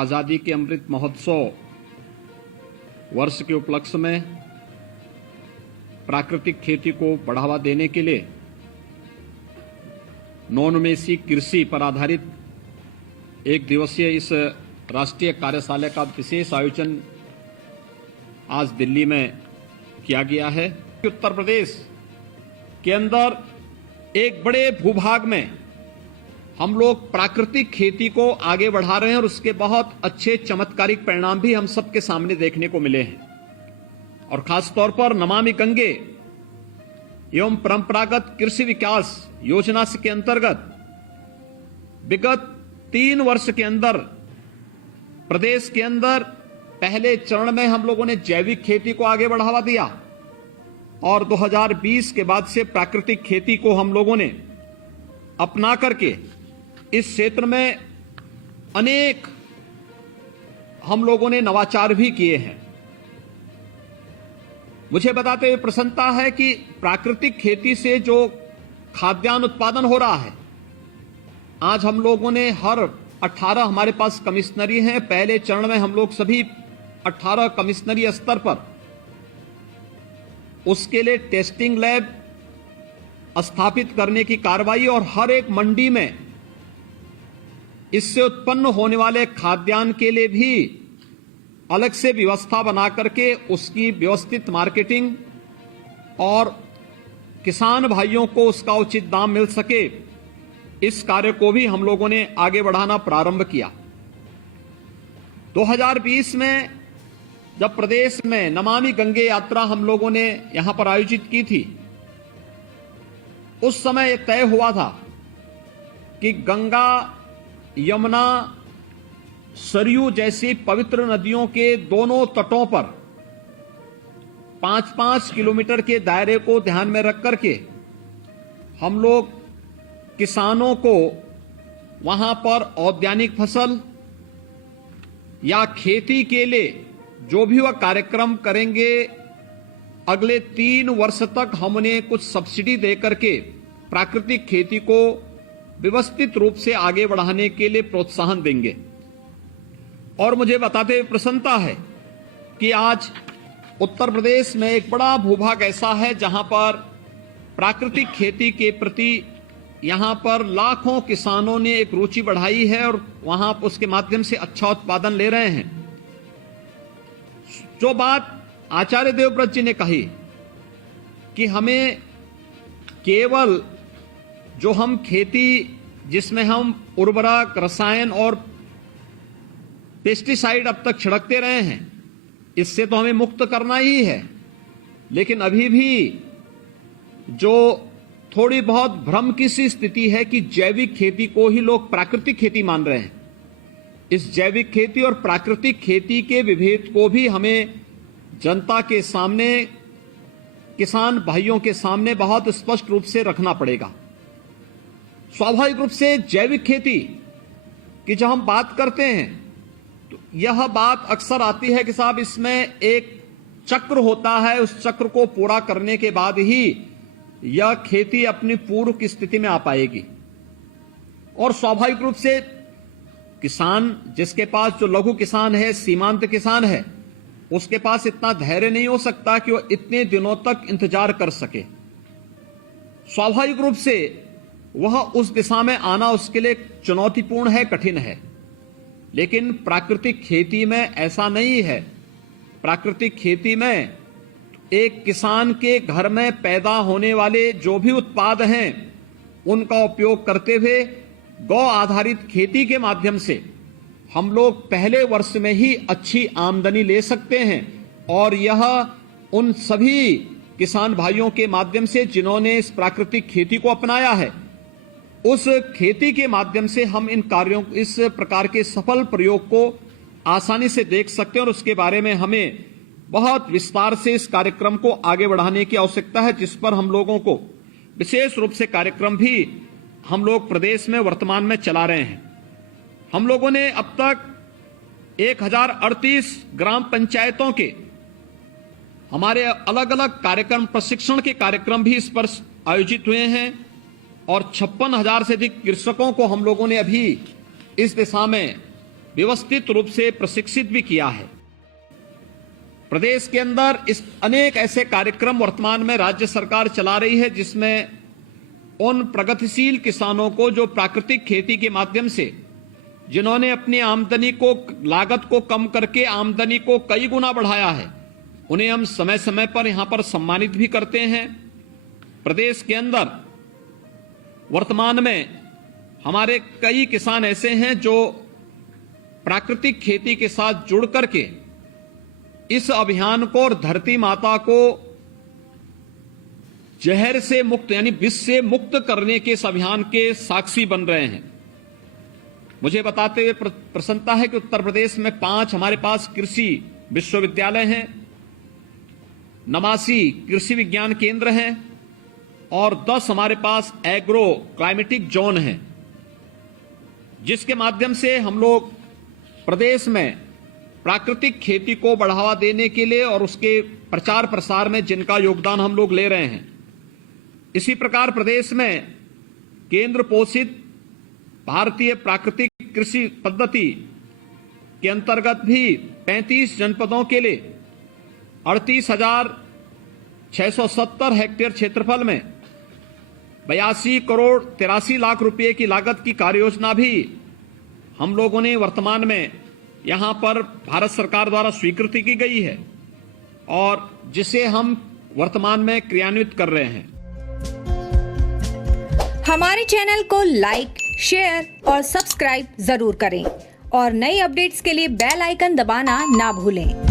आजादी के अमृत महोत्सव वर्ष के उपलक्ष्य में प्राकृतिक खेती को बढ़ावा देने के लिए नॉन-मेसी कृषि पर आधारित एक दिवसीय इस राष्ट्रीय कार्यशाला का विशेष आयोजन आज दिल्ली में किया गया है। उत्तर प्रदेश के अंदर एक बड़े भूभाग में हम लोग प्राकृतिक खेती को आगे बढ़ा रहे हैं और उसके बहुत अच्छे चमत्कारिक परिणाम भी हम सबके सामने देखने को मिले हैं। और खास तौर पर नमामि गंगे एवं परंपरागत कृषि विकास योजना के अंतर्गत विगत 3 वर्ष के अंदर प्रदेश के अंदर पहले चरण में हम लोगों ने जैविक खेती को आगे बढ़ावा दिया और 2020 के बाद से प्राकृतिक खेती को हम लोगों ने अपना करके इस क्षेत्र में अनेक हम लोगों ने नवाचार भी किए हैं। मुझे बताते हुए प्रसन्नता है कि प्राकृतिक खेती से जो खाद्यान्न उत्पादन हो रहा है, आज हम लोगों ने हर 18 हमारे पास कमिश्नरी हैं। पहले चरण में हम लोग सभी 18 कमिश्नरी स्तर पर उसके लिए टेस्टिंग लैब स्थापित करने की कार्रवाई और हर एक मंडी में इससे उत्पन्न होने वाले खाद्यान्न के लिए भी अलग से व्यवस्था बना करके उसकी व्यवस्थित मार्केटिंग और किसान भाइयों को उसका उचित दाम मिल सके, इस कार्य को भी हम लोगों ने आगे बढ़ाना प्रारंभ किया। 2020 में जब प्रदेश में नमामि गंगे यात्रा हम लोगों ने यहां पर आयोजित की थी, उस समय तय हुआ था कि गंगा, यमुना, सरयू जैसी पवित्र नदियों के दोनों तटों पर 5-5 किलोमीटर के दायरे को ध्यान में रख करके हम लोग किसानों को वहां पर औद्यानिक फसल या खेती के लिए जो भी वह कार्यक्रम करेंगे, अगले 3 वर्ष तक हमने कुछ सब्सिडी देकर के प्राकृतिक खेती को व्यवस्थित रूप से आगे बढ़ाने के लिए प्रोत्साहन देंगे। और मुझे बताते हुए प्रसन्नता है कि आज उत्तर प्रदेश में एक बड़ा भूभाग ऐसा है जहां पर प्राकृतिक खेती के प्रति यहां पर लाखों किसानों ने एक रुचि बढ़ाई है और वहां उसके माध्यम से अच्छा उत्पादन ले रहे हैं। जो बात आचार्य देवव्रत जी ने कही कि हमें केवल जो हम खेती जिसमें हम उर्वरक, रसायन और पेस्टिसाइड अब तक छिड़कते रहे हैं, इससे तो हमें मुक्त करना ही है। लेकिन अभी भी जो थोड़ी बहुत भ्रम की सी स्थिति है कि जैविक खेती को ही लोग प्राकृतिक खेती मान रहे हैं। इस जैविक खेती और प्राकृतिक खेती के विभेद को भी हमें जनता के सामने, किसान भाइयों के सामने बहुत स्पष्ट रूप से रखना पड़ेगा। स्वाभाविक रूप से जैविक खेती की जब हम बात करते हैं तो यह बात अक्सर आती है कि साहब इसमें एक चक्र होता है, उस चक्र को पूरा करने के बाद ही यह खेती अपनी पूर्व की स्थिति में आ पाएगी। और स्वाभाविक रूप से किसान जिसके पास, जो लघु किसान है, सीमांत किसान है, उसके पास इतना धैर्य नहीं हो सकता कि वह इतने दिनों तक इंतजार कर सके। स्वाभाविक रूप से वह उस दिशा में आना उसके लिए चुनौतीपूर्ण है, कठिन है। लेकिन प्राकृतिक खेती में ऐसा नहीं है। प्राकृतिक खेती में एक किसान के घर में पैदा होने वाले जो भी उत्पाद हैं, उनका उपयोग करते हुए गौ आधारित खेती के माध्यम से हम लोग पहले वर्ष में ही अच्छी आमदनी ले सकते हैं। और यह उन सभी किसान भाइयों के माध्यम से जिन्होंने इस प्राकृतिक खेती को अपनाया है, उस खेती के माध्यम से हम इन कार्यों, इस प्रकार के सफल प्रयोग को आसानी से देख सकते हैं। और उसके बारे में हमें बहुत विस्तार से इस कार्यक्रम को आगे बढ़ाने की आवश्यकता है, जिस पर हम लोगों को विशेष रूप से कार्यक्रम भी हम लोग प्रदेश में वर्तमान में चला रहे हैं। हम लोगों ने अब तक 1038 ग्राम पंचायतों के हमारे अलग अलग कार्यक्रम, प्रशिक्षण के कार्यक्रम भी इस पर आयोजित हुए हैं और 56,000 से अधिक कृषकों को हम लोगों ने अभी इस दिशा में व्यवस्थित रूप से प्रशिक्षित भी किया है। प्रदेश के अंदर इस अनेक ऐसे कार्यक्रम वर्तमान में राज्य सरकार चला रही है, जिसमें उन प्रगतिशील किसानों को जो प्राकृतिक खेती के माध्यम से जिन्होंने अपनी आमदनी को, लागत को कम करके आमदनी को कई गुना बढ़ाया है, उन्हें हम समय समय पर यहां पर सम्मानित भी करते हैं। प्रदेश के अंदर वर्तमान में हमारे कई किसान ऐसे हैं जो प्राकृतिक खेती के साथ जुड़ करके इस अभियान को और धरती माता को जहर से मुक्त यानी विष से मुक्त करने के इस अभियान के साक्षी बन रहे हैं। मुझे बताते हुए प्रसन्नता है कि उत्तर प्रदेश में 5 हमारे पास कृषि विश्वविद्यालय हैं, 89 कृषि विज्ञान केंद्र हैं और 10 हमारे पास एग्रो क्लाइमेटिक जोन हैं, जिसके माध्यम से हम लोग प्रदेश में प्राकृतिक खेती को बढ़ावा देने के लिए और उसके प्रचार प्रसार में जिनका योगदान हम लोग ले रहे हैं। इसी प्रकार प्रदेश में केंद्र पोषित भारतीय प्राकृतिक कृषि पद्धति के अंतर्गत भी 35 जनपदों के लिए 38,670 हेक्टेयर क्षेत्रफल में 82 करोड़ 83 लाख रुपए की लागत की कार्ययोजना भी हम लोगों ने वर्तमान में यहां पर भारत सरकार द्वारा स्वीकृति की गई है और जिसे हम वर्तमान में क्रियान्वित कर रहे हैं। हमारे चैनल को लाइक, शेयर और सब्सक्राइब जरूर करें और नई अपडेट्स के लिए बेल आइकन दबाना ना भूलें।